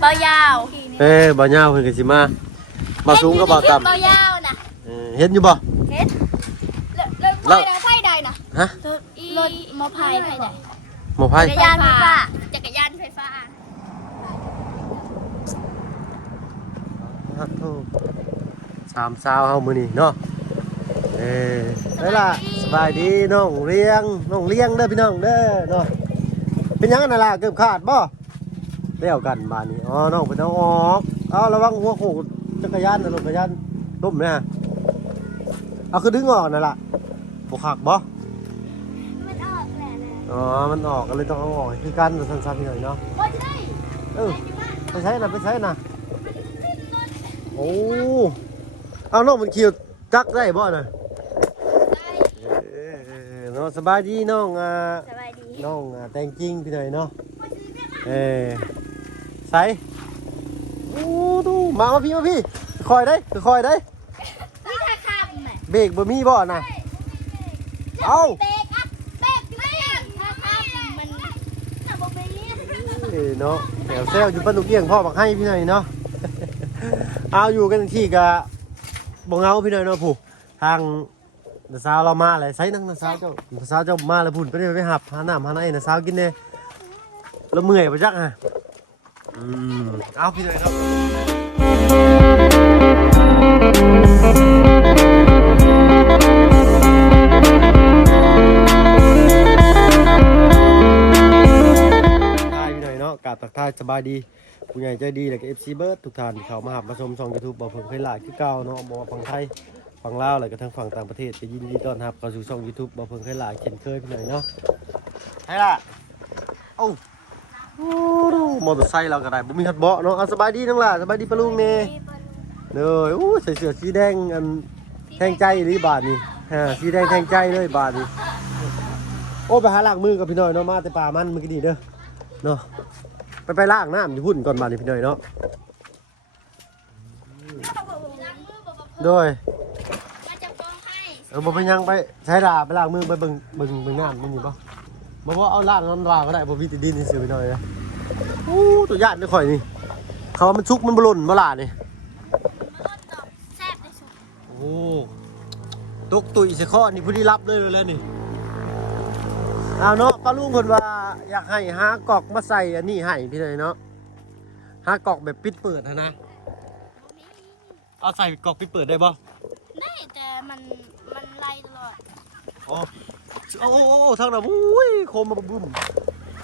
เบายาวบ่ยาวเพิ่นก็สิมาบ่สูงก็บ่ต่ำเบายาวน่ะเห็นอยู่บ่เห็นแล้วไฟใดน่ะฮะรถมอไซค์ไฟใดมอไซค์จักรยานไฟฟ้าจักรยานไฟฟ้าสามสาวเฮามื้อนี้เนาะได้ล่ะสบายดีน้องเลี้ยงเด้อพี่น้องเด้อเนาะเป็นยังนั่นล่ะเกือบขาดบ่แล้วกันบ้านนี้อ๋อน้องเพิ่นเอาออกเอาระวังหัวโขกจักรยานรถจักรยานล้มนะเอาคือดึงออกนั่นล่ะบ่คักบ่มันออกแหละอ๋อมันออกก็เลยต้องเอาออกคือกันสั้นๆหน่อยเนาะไปใช้น่ะโอ้เอาน้องมันขี่จักได้บ่น่ะเนาะสบายดีน้องสบายดีน้องแต่งจริงพี่หน่อยเนาะใส่โอ้ดูมาพี่คอยได้นี่ถ้าข้ามเบรกบ่มีบ่น่ะเอาเบรกไม่ถ้าข้ามมันถ้าบ่มีเนาะแถวเซลอยู่บ้านลูกเอี้ยงพ่อบักให้พี่หน่อยเนาะเอาอยู่กันที่กะบ่เงาพี่หน่อยเนาะผู้ทางน้าสาวเรามาเลยใส่นั่งน้าสาวเจ้ามาแล้วพุ่นไปหับหาน้ำหาไหนน้าสาวกินเนี่ยแล้วเมื่อยไปจักฮะเอาพี่หน่อยครับกราบทักทายสบายดีผู้ใหญ่ใจดีและก็ FC เบิร์ดทุกท่านเข้ามาหับมาชมช่อง YouTube บ่เพิ่งเคยหลายคือเก่าเนาะบ่ฝั่งไทยฝั่งลาวและก็ทั้งฝั่งต่างประเทศก็ยินดีต้อนรับเข้าสู่ช่อง YouTube บ่เพิ่งเคยหลายเช่นเคยพี่หน่อยเนาะให้ล่ะโอ้มอเตอร์ไซค์เราก็ได้บ่มีฮัดเบาะเนาะสบายดีน้องล่ะสบายดีปะลุงนี่เลยใส่เสื้อสีแดงอันแทงใจหรือบาทนี่สีแดงแทงใจเลยบาทนี่โอ้ไปหาล้างมือกับพี่หน่อยเนาะมาแต่ป่ามันเมื่อกี้นี่เด้อเนาะไปล้างน้ำอยู่พุ่นก่อนมานี่พี่หน่อยเนาะโดยบ่ไปยังไปใช้ดาไปล้างมือไปเบิ่งงานมันอยู่ปะบ่ว่าเอาล้างน้ำวางก็ได้บ่วิตาดินนี่ซื้อไปหน่อยนะตัวญาตินี่ข่อยนี่เขามันชุกมันบล่นบ่ล่ะนี่โอ้ตกตุยใส่ข้อนี่ผู้ที่รับเลยแล้วนี่เอาเนาะป้าลุงคนว่าอยากให้หากอกมาใส่อันนี้ให้พี่เลยเนาะหากอกแบบปิดเปิดนะเอาใส่กอกปิดเปิดได้บ่ได้แต่มันไล่ตลอดโอ้ทางน่ะอุ้ยโคมมาบึ้ม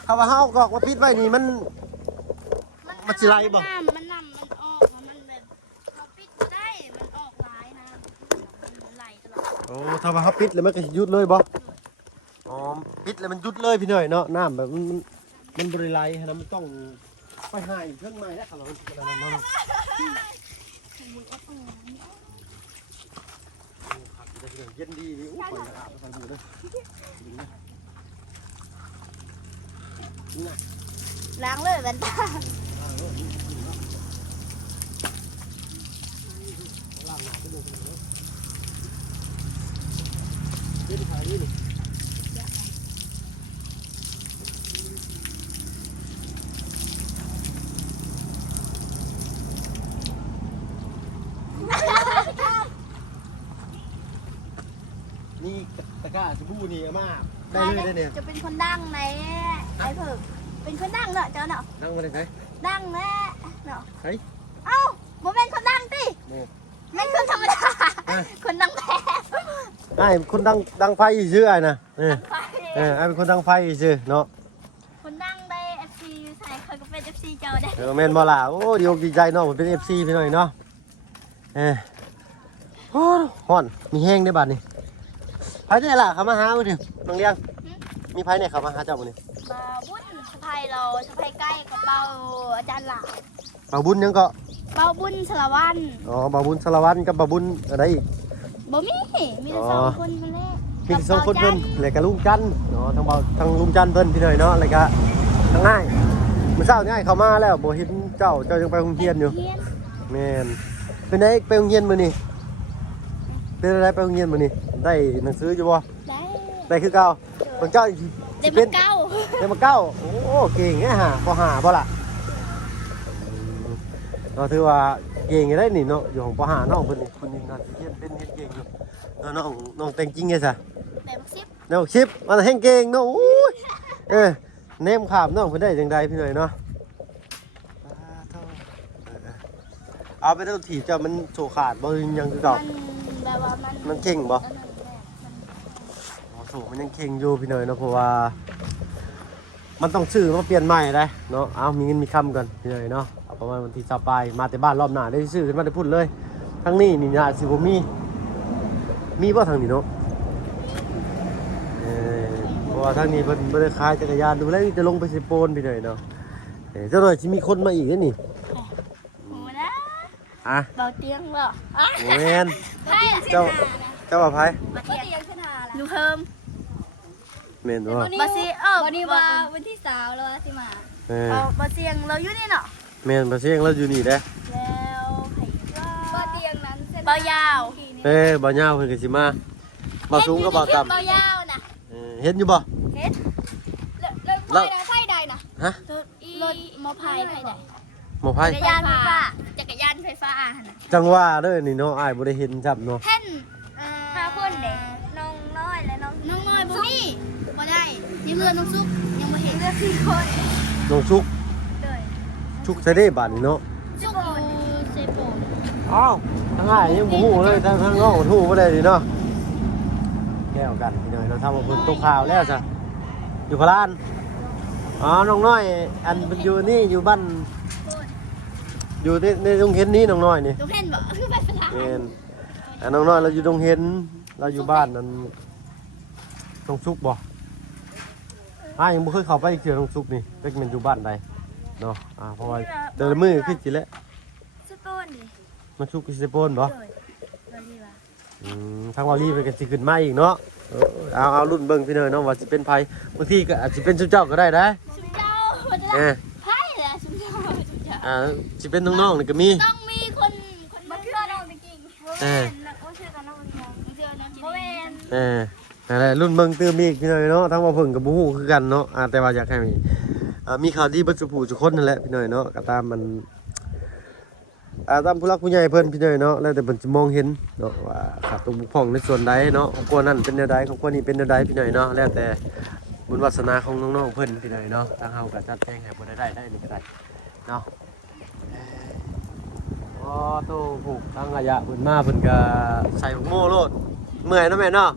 ถ้าว่าเฮากอกมาปิดไว้นี่มันสิไล่บ่มันนำมันออกมันแบบเราปิดได้มันออกหลายนะมันไล่ตลอดโอ้ถ้าว่าเฮาปิดแล้วมันก็สิหยุดเลยบ่อ๋อปิดแล้วมันหยุดเลยพี่หน่อยเนาะน้ำแบบมันบริไลนะมันต้องไปหายเครื่องไม้แล้วเราเย็นดีนี่โอ้ยอาบใส่หมดเลยล้างเลยมันตานี่ตะกร้าสบู่นี่มากได้เลยได้เนี่ยจะเป็นคนดังไหมไอ้เผิกเป็นคนดังเนอะเจ้าเนาะดังมาได้ไหมดังแม่เนาะใช่เอ้าโมเป็นคนดังติไม่คนธรรมดาคนดังแพ้ไอ้คนดังไฟชื่อไอ้นะไอ้เป็นคนดังไฟชื่อเนาะคนดังได้ FC ใส่เคยก็เป็น FC เจ้าได้แมนบอล่ะโอ้ดีใจเนาะผมเป็น FC พี่หน่อยเนาะฮ้อนมีแห้งได้บัดนี่ไผ่เนี่ยล่ะเขามาหาวันนี้น้องเลี้ยงมีไผ่เนี่ยเขามาหาเจ้าวันนี้มาบุญสะพายเราสะพายใกล้กับเบาอาจารย์หลาเบาบุญยังก็เบาบุญสารวัตรอ๋อเบาบุญสารวัตรกับเบาบุญอะไรอีกบ่มีแต่สองคนคนแรกมีสองคนเพิ่นอะไรกับลุงจันเนาะทางลุงจันเพิ่นพี่หน่อยเนาะอะไรกับทางง่ายเมื่อเช้าง่ายเขามาแล้วบ่เห็นเจ้ายังไปโรงเรียนอยู่แม่นเป็นไงไปโรงเรียนมื้อนี้เป็นอะไรไปโรงเรียนมื้อนี้ได้หนังสืออยู่บ่ได้คือเก่าบางเจ้าได้มาเก้าโอ้เก่งแฮะป.5บ่ล่ะ เราถือว่าเก่งได้นี่เนาะอยู่ของปหาน้องเพิ่นนี่คุณนี่น่าสิเรียนเป็นเฮ็ดเก่งอยู่น้องแต่งจริงไงซะ แต่บักซิบ น้องชิปมันแห่งเก่งเนาะโอ้ยเนมขามน้องเพิ่นได้จังไดพี่หน่อยเนาะเอาไปแล้วถีบเจ้ามันโฉขาดบ่ยังคือเก่า มันแบบว่ามันเก่งบ่ อันนั้นแหละมัน โอ้โหมันยังเก่งอยู่พี่หน่อยเนาะเพราะว่ามันต้องซื้อมาเปลี่ยนใหม่ได้เนาะเอามีเงินมีคำกันพี่หน่อยเนาะเอาประมาณวันที่20ปลายมาแต่บ้านรอบหน้าได้ซื้อขึ้นมาได้พูดเลยทั้งนี้นี่น่าสิบ่มีบ่ทางนี้เนาะเพราะว่าทางนี้เพิ่นบ่ได้ขายจักรยานดูแล้วจะลงไปสิโปนพี่หน่อยเนาะเจ้าหน่อยสิมีคนมาอีกนี่ โหนะ อ่ะ เบาเตียงบ่อ่ะ โอ้แม่น ไพ่ เจ้าว่าไผ มาเตียงชนะละลูกเพิ่ม แม่นบ่ บาซีวันนี้ว่าวันที่สาวแล้วสิมาบาเตียงเราอยู่นี่เนาะ แม่นบ่เสียงเราอยู่นี่เด้ แล้วไผ่บาเตียงนั้นเบายาว บ่ยาวเพิ่นก็สิมาบ่สูงก็บ่ต่ำ เบายาวนะ เห็นอยู่บ่ เฮ็ดแล้วไฟใดนะ ฮะ รถมอไผ่ไผ่ใด หมอไผ จักรยานไฟฟ้าจักรยานไฟฟ้าหั่นน่ะ จังว่าเด้อนี่เนาะอ้ายบ่ได้เห็นจับเนาะ เห็น5คนเด้น้องน้อยและน้องน้อยบ่มีบ่ได้ยังเหลือน้องซุกยังบ่เห็นเหลือ4คน น้องชุก เลย ชุกใส่ได้บาดนี่เนาะ ซุกเซโป อ้าวทั้งอ้ายยังบ่ฮู้เลยทั้งน้องบ่ฮู้บ่ได้นี่เนาะแก้วกันพี่น้อยเราทำว่าเพิ่นตกข่าวแล้วจ้ะอยู่พะลานอ๋อน้องน้อยอันเพิ่นอยู่นี่อยู่บ้านอยู่ในโรงเรียนนี้น้องน้อยนี่ ต้องเห็นบ่คือไปสลา แม่นน้องน้อยเราอยู่โรงเรียนเราอยู่บ้านนั้นตรงซุกบ่ยังบ่เคยเข้าไปเที่ยวตรงซุกนี่เล็กมันอยู่บ้านใดเนาะเพราะว่าเดินมือขึ้นสิแล้ว สโตนนี่ มันซุกสิโปนบ่ เลยบ่ดีว่า ทางวาลีมันก็สิขึ้นมาอีกเนาะเอารุ่นเบิ่งพี่เนยเนาะว่าสิเป็นไผบางทีก็อาจสิเป็นซุเจ้าก็ได้นะ ชุมเจ้าบ่ได้ไผ่แหละชุมเจ้าชุมเจ้า สิเป็นน้องๆนี่ก็มี ต้องมีคนมาเชื่อน้องจริงๆบ่แม่นบ่เชื่อกันน้องบ่เชื่อน้องจริงบ่แม่น นั่นแหละรุ่นเบิ่งตื้มอีกพี่เนยเนาะทั้งว่าเพิ่นก็บ่ฮู้คือกันเนาะแต่ว่าอยากให้มีข่าวดีเบิดสุผู้ทุกคนนั่นแหละพี่เนยเนาะก็ตามมันตามผู้รักผู้ใหญ่เพิ่นพี่เนยเนาะแล้วแต่เพิ่นสิมองเห็นเนาะว่าขาดตรงบกพร่องในส่วนใดเนาะของคนนั้นเป็นแนวใดของคนนี้เป็นแนวใดพี่เนยเนาะแล้วแต่บุญวาสนาของน้องๆเพิ่นพี่เนยเนาะทางเฮาก็จัดแจงให้บ่ได้นี่ก็ได้เนาะโตผูกทางระยะเพิ่นมาเพิ่นก็ใส่โม่โลดเมื่อยเนาะแม่เนาะ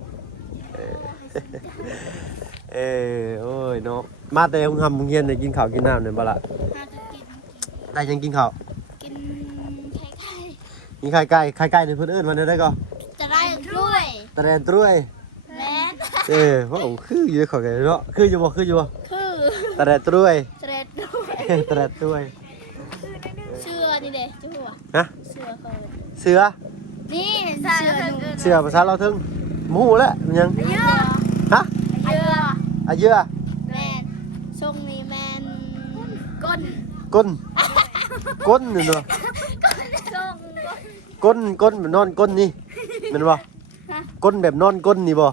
โอ้ยเนาะมาแต่โรงเรียนได้กินข้าวกินน้ำเนี่ยบ่ล่ะ น่าจะกิน ได้ยังกินข้าว กินไข่ มีไข่ไก่ในเพื่อนเอิ้นวันนี้ได้ก็ จะได้ด้วย ตะแดนตรวย แม่น เพราะผมคืออยู่ขอแกเนาะคืออยู่บ่ คือ ตะแดนตรวย จะได้ด้วย ตะแดนตรวย เชื่อนี่เด้จุ๊หัว ฮะ เชื่อเขาเลย เสือ นี่เชื่อหนู เสือภาษาเราถึงหมูแล้วมันยัง เยอะ ฮะ เยอะ อะเยอะ แมนทรงนี้แมนก้น ก้นนี่เนาะ ทรง ก้นแบบนอนก้นนี่แม่นบ่ก้นแบบนอนก้นนี่บ่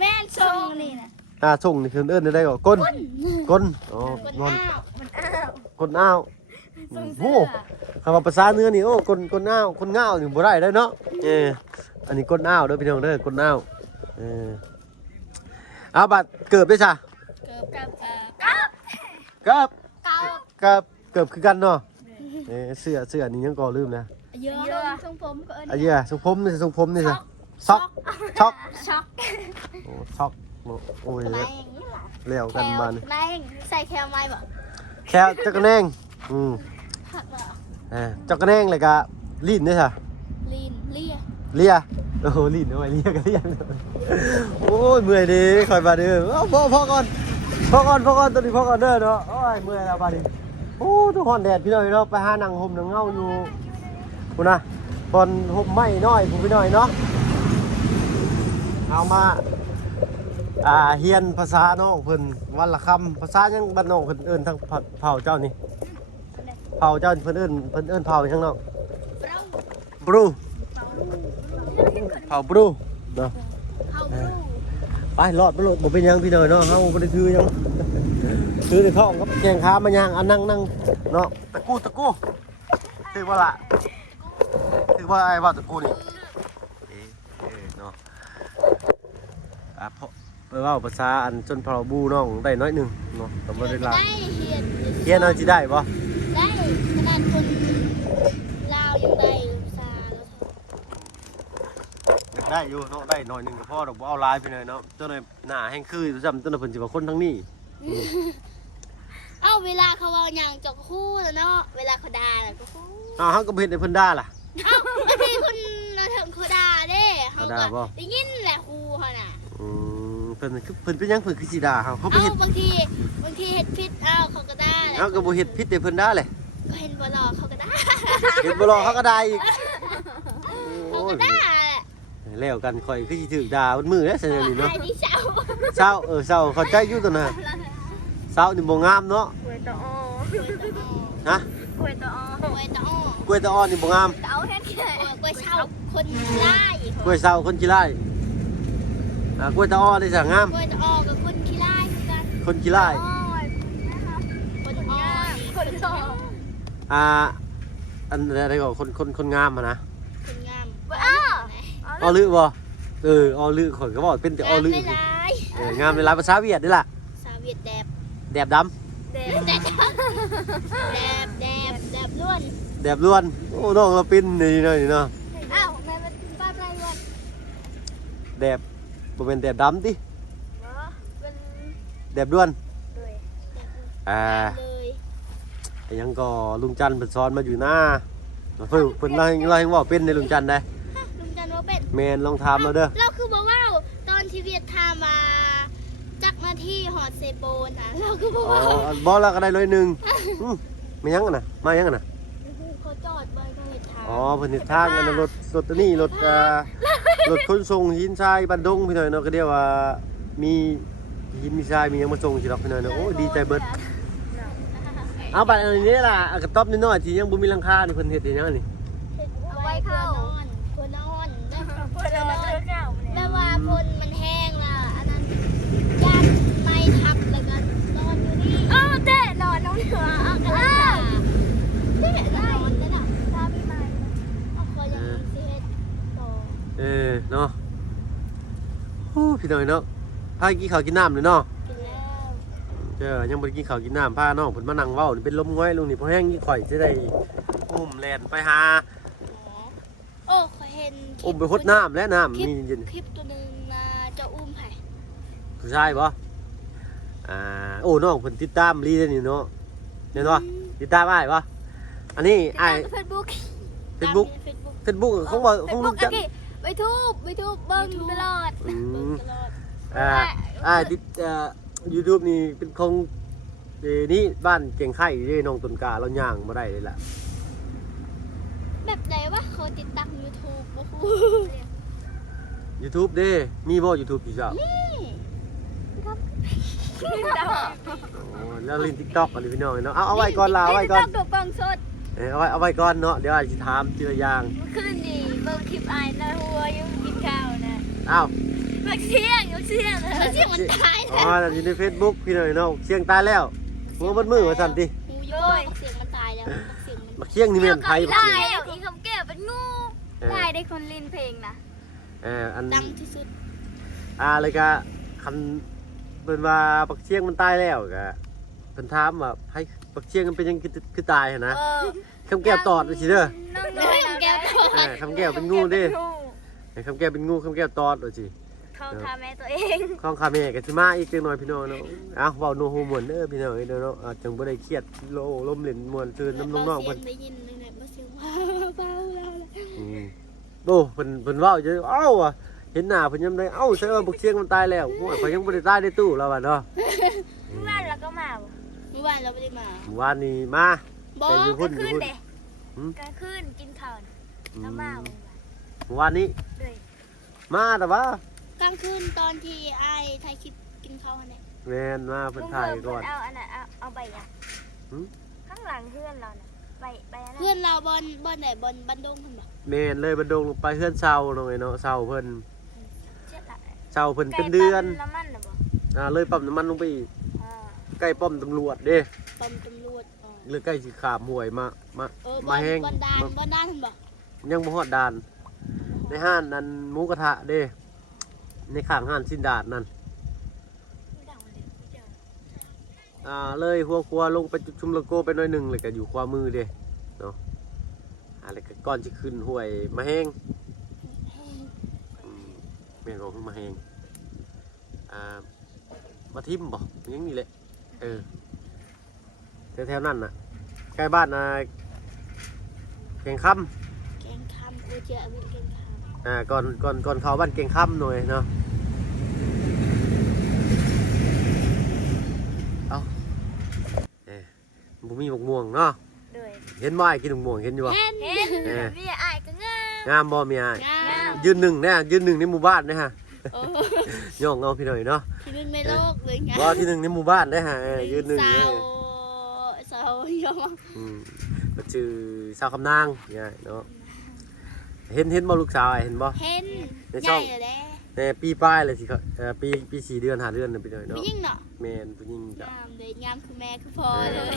แมนทรงนี่นะ ส่งนี่คือเอิ้นได้ก็ก้นอ๋อ ก้น นอน อ้าวมันอ้าว ก้นอ้าว ทรง โอ้ เสื้อ คำว่าภาษาเนื้อนี่โอ้ก้นอ้าวก้นง่าวนี่บ่ได้ได้เนาะอันนี้ก้นอ้าวเด้อพี่น้องเด้อก้นอ้าวเอาบัดเกิบด้วยจ้ะ เกือบกับเกิบ เก้า เกิบคือกันเนาะเสื้อนี่ยังก่อลืมนะ เยอะทรงผมก็เอิ้น ไอ้เหี้ยทรงผมนี่ทรงผมนี่สิช็อกช็อก ช็อก โอ้ช็อกโอ้ย แรงนี่ล่ะ เลี้ยวกันมานี่ แรงใส่แคลไม้บ่ แค่จักกระแนงผักบ่ จักกระแนงเลยกะลิ้นด้วยจ้ะ ลีนเลีย เลียโอ้โหลิ้นเอาไว้เลียกันเลียโอ้ยเมื่อยดีคอยมาเด้อพ่อก่อนตัวนี้พ่อก่อนเด้อเนาะโอ้ยเมื่อยแล้วมาดิโอ้ทุกคนแดดพี่น้อยเนาะไปหานั่งห่มนั่งเงาอยู่คุณนะตอนห่มไม้น้อยผมพี่น้อยเนาะเอามาเฮียนภาษาน้องเพิ่นวันละคำภาษายังบ้านน้องเพิ่นเอิ้นทั้งเผ่าเจ้านี่เผ่าเจ้าเพิ่นเอิ้นเผ่ายังน้องบรูเผ่าบรูเนาะ เอาบรู ไปรอดบ่รอดบ่เป็นหยังพี่น้อยเนาะเฮาบ่ได้ถือหยังถือในท้องครับแกงขามาย่างนั่งเนาะตะกู้ ถือว่าละถือว่าไอ้ว่าตะกูนี่เนาะเพราะไปว่าภาษาอันจนพอบูน้องได้น้อยหนึ่งเนาะแต่ไม่ได้ลาเฮียนเอาจีได้ปะ ได้ขนาดคนลาวยังได้ซาแล้ว ได้อยู่เนาะได้น้อยหนึ่งพ่อดอกเอาลายไปเลยเนาะเจ้าหน่อยหน้าแห้งคือจำเจ้าหน่อยเพิ่นสิว่าคนทั้งนี้ เอ้าเวลาเขาเอาอย่างจอกคู่แล้วเนาะเวลาเขาด่าแล้วก็คู่ เฮาก็บ่เฮ็ดให้เพิ่นด่าล่ะ เอ้าบางทีคนเราถึงเขาด่าเด้เขา ด่าบ่ ก็ได้ยินแหละครูเขาน่ะ เพิ่นเป็นหยังเพิ่นคือสิด่าเฮาเขาบ่ เอ้า เฮ็ด บางทีเฮ็ดผิดเอ้าเขาก็ด่าแหละ เฮาก็บ่เฮ็ดผิดให้เพิ่นด่าเลย ก็เห็นบ่หลอกเขาก็ด่า เฮ็ดบ่รอเขาก็ด่าอีก เขา โอ้ ก็ ย ด่าแหละ แล้วกันข่อยคือสิถูกด่าบนมือเด้อซั่นนี่เนาะ ไอ้ที่เช้า เช้าเช้าเข้าใจอยู่ตัวน่ะเช้านี่บ่งามเนาะ กล้วยตะอ้อ ฮะ กล้วยตะอ้อกล้วยตะอ้อก ล้วยตะอ้อนนี่บ่งาม เต๋าแท้ๆกล้วยเช้าคนไล่ กล้วยเช้าคนขี้ร้ายกล้วยตะอ้อนี่จะงาม กล้วยตะอ้อกับคนขี้ไล่คือกัน คนขี้ร้าย คนอ้อยคนอ้อ อันอะไรก็คนงามอะนะ คนงาม อ้อลือบ่อ้อลือข่อยก็บอกเป็นแต่อ้อลือ ไม่ร้าย งามในลายภาษาเวียดนี่ล่ะ สาเวียดแดบ แดบดำ แดบแดบล้วน แดบล้วนโอ้น้องเราเป็นนี่เนาะนี่เนาะ อ้าวแม่เป็นป้าไรล้วน แดบบ่เป็นแดบดำติ เป็น แดบล้วน เลย อ่า เลย ยังก็ลุงจันทร์เพิ่นสอนมาอยู่หน้าเพิ่นเล่าให้ว่าเป็นในลุงจันทร์ได้ ลุงจันว่าเป็น แม่นลองถามเราเด้อ เราคือบอกว่าตอนที่เวียดทามาจักหน้าที่หอดเซโปนนะเราคือบอก อ๋อ ว่า บ่แล้วก็ได้ร้อยหนึงไม่ยังกันน่ะมายังกันน่ะ เขาจอดไว้ก็เห็นทาง อ๋อเพิ่นเฮ็ดทางกันนะรถตัวนี้รถรถขนส่งหินทรายบันดงพี่น้อยเนาะก็เรียกว่ามีหินมีทรายมีหยังมาส่งสิดอกพี่น้อยเนาะโอ้ดีใจเบิดเอาบัดอันนี้ล่ะกระต๊อบน้อยๆที่ยังบ่มีหลังคานี่เพิ่นเฮ็ดให้ยังนี่ เอาไว้เข้าควรนอนแต่ว่าพลมันแห้งล่ะอันนั้นย่านไม่ทับแล้วก็นอนอยู่นี่เต้นอนน้องเหนืออ่ะกันแล้วเต้ได้นั่นน่ะตาพี่ไม้เอาคอยังสิเฮ็ดต่อ เนาะโอ้พี่น้อยเนาะพากินข้าวกินน้ำเลยเนาะ กินแล้ว ยังบ่ได้กินข้าวกินน้ำพาน้องเพิ่นมานั่งเว้านี่เป็นลมง่อยลงนี่เพราะแห้งนี่ข่อยสิได้อุ้มแล่นไปหา โอ้เขาเห็น อุ้มไปหดน้ำและน้ำ คลิป มีเย็น คลิปตัวหนึงนะจะอุ้มไผ่ ผู้ชายบ่โอ้น้องเพิ่นติดตามลีเด้อนี่เนาะเห็นบ่ติดตามอ้ายบ่อันนี้อ้าย เฟซบุ๊ก Facebook Facebook ของบ่ของลุงจันทร์ ไปทูบเบิ้งตลอด อืม ตลอด ติดYouTube นี่เป็นของนี่บ้านเก่งไข่เด้น้องต้นกาเราย่างบ่ได้เลยล่ะ แบบไหนวะเขาติดตาม YouTube โอ้โห YouTube เด้มีบ่ YouTube พี่เจ้า นี่ครับ โอ้แล้วเล่น TikTok อะไรพี่น้องเนาะเอาไว้ก่อนลาเอาไว้ก่อน ตัวกล่องสด เอาไว้ก่อนเนาะเดี๋ยวอาจสิถามทีละอย่าง เมื่อคืนนี่เบิ้งคลิปไอ้นะหัวยังกินข้าวนะ อ้าว บักเสียงมันตาย อ๋อนั่นอยู่ใน Facebook พี่น้องเนาะเสียงตายแล้วหัวเบิดมือว่าซั่นติ หูยบักเสียงมันตายแล้วบักเสียงมัน บักเสียงนี่แม่นไผบัก ได้ เสียง แล้วอีคำแก้วเป็นงูได้ได้คนลินเพลงนะ อัน ดังที่สุด เลยก็คันเพิ่นว่าบักเสียงมันตายแล้วก็เพิ่นถามว่าไผบักเสียงมันเป็นหยังคือตายหั่นนะคำแก้วตอดว่าสิเด้อ น้องแก้วก่อน คำแก้วเป็นงูเด้คำแก้วเป็นงูคำแก้วตอดว่าสิ เขาทำแม่ตัวเอง ของข้าแม่ก็สิมาอีกจังหน่อยพี่น้องเนาะเว้าโนโฮม่วนเด้อพี่น้องเด้อเนาะจังบ่ได้เครียดลมเล่นม่วนซื่นน้ำน้องๆเพิ่น ได้ยินเลยนะบักเสียงเบาแล้วแหละ โอ้เพิ่นเว้าจะเอ้าว่ะเห็นหน้าเพิ่นยามใดเอ้าใช่ว่าบักเสียงมันตายแล้วโอ้ยข่อยยังบ่ได้ตายในตู้แล้วว่ะเนาะ เมื่อวานเราก็มาเมื่อวานเราไม่ได้มา เมื่อวานนี้มา บอ แต่อยู่ ก พุ่นอยู่พุ่น กลางคืนกินข้าวแล้วมา เมื่อวานนี้ เลย มาแต่ว่าก ลางคืนตอนที่ไอ้ถ่ายคลิปกินข้าวเนี่ย แม่นมาเพิ่นถ่ายก่อน เอาอันน่ะเอาใบอ่ะข้างหลังเพื่อนเราน่ะใบอันนั้น เพื่อนเราบอลไหนบอลบันดงคนบอก แม่นเลยบันดงลงไปเฮือนเซาหน่อยเนาะเซาเพิ่น เช็ดละ เซาเพิ่นเป็นเดือน น้ำมันน่ะบ่ เลยปั๊มน้ำมันลงไปอีก อ่า ใกล้ป้อมตำรวจเด้ ปอมตำรวจอ๋อ หรือใกล้สิขามห้วยมา บ่ แห้ง บ่ดานบ่ดานบ่ ยังบ่ฮอดด่านในห้านนั้นหมูกระทะเด้ในข้างห้านสิ้นดาดนั่นเลยหัวครัวลงไปชุมโลโก้ไปหน่อยหนึงเลยก็อยู่ขวามือเด้เนาะอะไรก็ก่อนสิขึ้นห้วยมาแห้งแม่นบ่มาแห้งมาทิ่มบ่ยังนี่แหละแถวๆนั้นน่ะใกล้บ้านเก่งค่ำ แกงคำกูเจออาวุธแกงคำ ก่อนเขาบ้านเก่งค่ำหน่อยเนาะเอาบุมีหมกม่วงเนาะ ด้วย เห็นบ่ไอ้กินหมกม่วงเห็นอยู่บ่ เห็น มีอายก็งาม งามบ่มีไอ้ งาม ยืนหนึ่งเนี่ยยืนหนึ่งในหมู่บ้านนะฮะ โอ้ ย่องเอาพี่หน่อยเนาะ ที่นึงในโลกเลยไง ว่าที่หนึ่งในหมู่บ้านนะฮะยืนหนึ่ง สาวยอม ก็ชื่อสาวคำนางเนี่ยเนาะเห็นบ่ลูกสาวไอ้เห็นบ่ เห็น ใน ให ช่ ญ่ อง เลย แต่ปีป้ายเลยสิครับปี4 เดือน5 เดือนน่ะพี่หน่อย ผู้ เนาะ หญิงเนาะ แม่นผู้หญิงจ้ะ งามเลยงามคือแม่คือพ่อเลย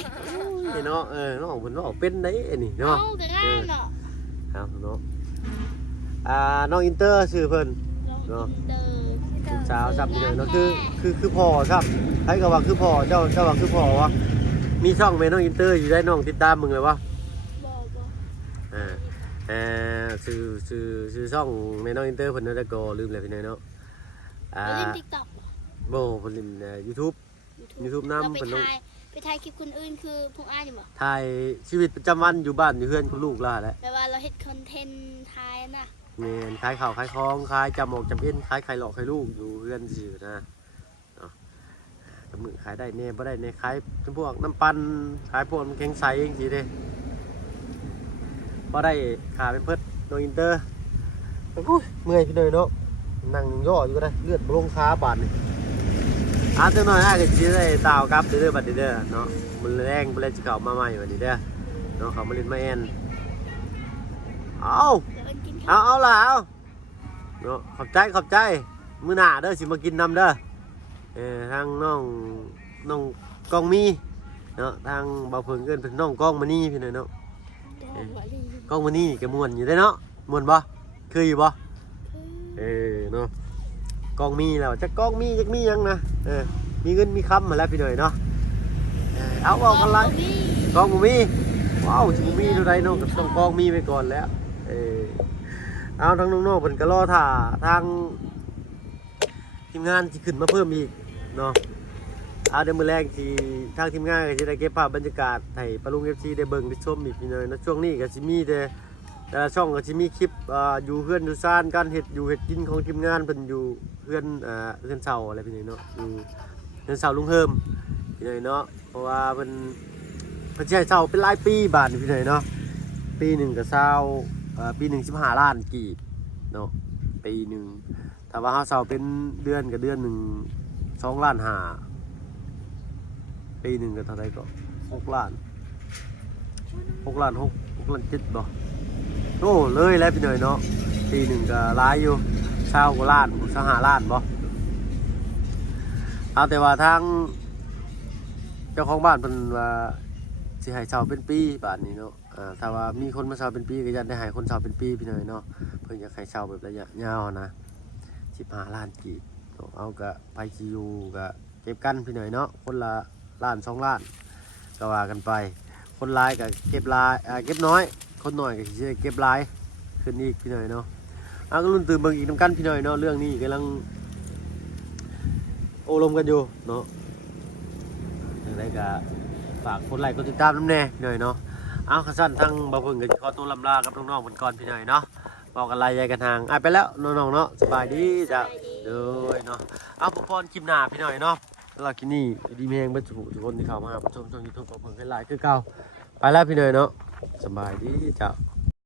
นี่เนาะน้องเพิ่นเนาะเป็นได้นี่เนาะ เอ้าก็งามเนาะ ครับเนาะน้องอินเตอร์ชื่อเพิ่น เนาะ ลูกสาวซับพี่หน่อยเนาะคือพ่อครับใครก็ว่าคือพ่อเจ้าว่าคือพ่อวะมีช่องแม่น้องอินเตอร์อยู่ได้น้องติดตามมึงเลยวะ บอก ชื่อช่องแม่น้องอินเตอร์เพิ่นนั่นแหละก็ลืมแล้วพี่หน่อยเนาะเราเล่น TikTok บ่เพิ่นเล่นYouTube นำ เรา เพิ่นลง ไปถ่ายคลิปคนอื่นคือพวกอ้ายนี่บ่ ถ่ายชีวิตประจำวันอยู่บ้านอยู่เฮือนคุณลูกล่ะแหละ แปลว่าเราเฮ็ดคอนเทนต์ถ่ายน่ะ แม่นขายข้าวขายของขายจำออกจำเอ็นขายไข่หลอกไข่ลูกอยู่เฮือนซื่อนะเนาะแต่มื้อขายได้แน่บ่ได้แน่ขายพวกน้ำปั่นขายพวกน้ำแข็งใสจังซี่เด้บ่ได้ขาเป็นเพิ่นน้องอินเตอร์โอ้ยเมื่อยพี่หน่อยเนาะนั่งย่ออยู่ก็ได้เลือดบ่ลงขาบาดนี่จังหน่อยก็สิได้ตาวกลับเด้อบัดนี้เด้อเนาะมันแรงบ่แล้วสิเข้ามาใหม่บัดนี้เด้อเนาะเขามาเล่นมาแอนเอา เดี๋ยวเอิ้นกินข้าว เอาล่ะเอาเนาะขอบใจมื้อหน้าเด้อสิมากินนำเด้อทางน้องกองมีเนาะทางบ่าวเพิ่งเอิ้นเป็นน้องกองมณีพี่น้อยเนาะกองมณีก็ม่วนอยู่ได้เนาะม่วนบ่คืออยู่บ่เนาะกองมีแล้วจักกองมีจักมีหยังนะมีเงินมีคำมาแล้วพี่น้อยเนาะเอากันไรกองบ่มีว้าวสิบ่มีเท่าใดเนาะก็ต้องกองมีไปก่อนแล้วเอาทางน้องๆเพิ่นก็รอท่าทางทีมงานสิขึ้นมาเพิ่มอีกเนาะเอาเดี๋ยวมื้อแรกที่ทางทีมงานก็สิได้เก็บภาพบรรยากาศให้ปะลุง FC ได้เบิ่งได้ชมอีกพี่น้อยเนาะช่วงนี้ก็สิมีแต่ละช่องก็สิมีคลิปอยู่เฮือนอยู่ซ่านการเฮ็ดอยู่เฮ็ดกินของทีมงานเพิ่นอยู่เฮือนเสาอะไรพี่น้อยเนาะอยู่เฮือนเสาลุงเฮิมพี่น้อยเนาะเพราะว่าเพิ่นสิให้เสาเป็นหลายปีบาดนี่พี่น้อยเนาะปีหนึงก็เสาปีหนึ่ง15 ล้านกีบเนาะปีหนึ่งถ้าว่าเขาเสาเป็นเดือนกับเดือนหนึ่ง2 ล้าน5ปีหนึ่งก็เท่าไรก็6 ล้าน6 ล้าน7บ่โอ้เลยแล้วพี่หน่อยเนาะปีหนึ่งก็ร้ายอยู่20 กว่าล้าน25 ล้านบ่เอาแต่ว่าทางเจ้าของบ้านเพิ่นว่าสิให้เช่าเป็นปีบาทนี้เนาะถ้าว่ามีคนมาเช่าเป็นปีก็จะได้ให้คนเช่าเป็นปีพี่หน่อยเนาะเพิ่นอยากให้เช่าแบบระยะยาวนะ15 ล้านกีบเอาก็ไปสิอยู่ก็เก็บกันพี่หน่อยเนาะคนละล้าน2 ล้านก็ว่ากันไปคนหลายก็เก็บหลายเก็บน้อยคนน้อยก็สิเก็บหลายขึ้นอีกพี่หน่อยเนาะเอาก็ลุ้นตื่นเบิ่งอีกนำกันพี่หน่อยเนาะเรื่องนี้กำลังโอลมกันอยู่เนาะจังไดก็ฝากกดไลค์กดติดตามน้ำแน่พี่หน่อยเนาะเอาขสั้นทั้งบ่าวเพิ่งก็ขอตัวลำลากับน้องๆเพิ่นก่อนพี่หน่อยเนาะบอกกันไล่ยายกันทางไปแล้วน้องๆเนาะสบายดีจ้ะเด้อเนาะเอาพรคลิปหน้าพี่หน่อยเนาะแล้วคลิปนี้ดีแม่งเบิ่ทุกคนที่เข้ามาชมช่อง YouTube บ่าวเพิ่งให้หลายคือเก่าไปแล้วพี่หน่อยเนาะสบายดีจ้ะ